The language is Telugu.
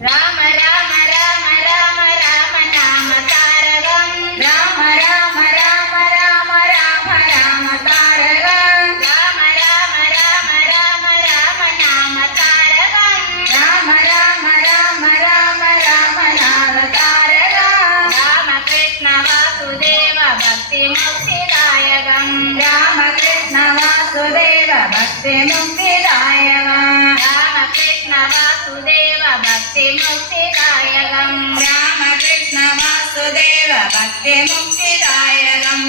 రామ రామ రామ రామ రామ నామ తారకం రామ రామ రామ రామ రామ రామ తారకం రామ రామ రామ రామ రామ నామ తారకం రామ రామ రామ రామ రామ నామ తారకం రామకృష్ణ వాసుదేవ భక్తి ముక్తిదాయకం రామకృష్ణ వాసుదేవ భక్తి ముక్తిదాయకం రామకృష్ణ వాసుదేవ భక్తి ముక్తిదాయకం రామకృష్ణ వాసుదేవ భక్తి ముక్తిదాయకం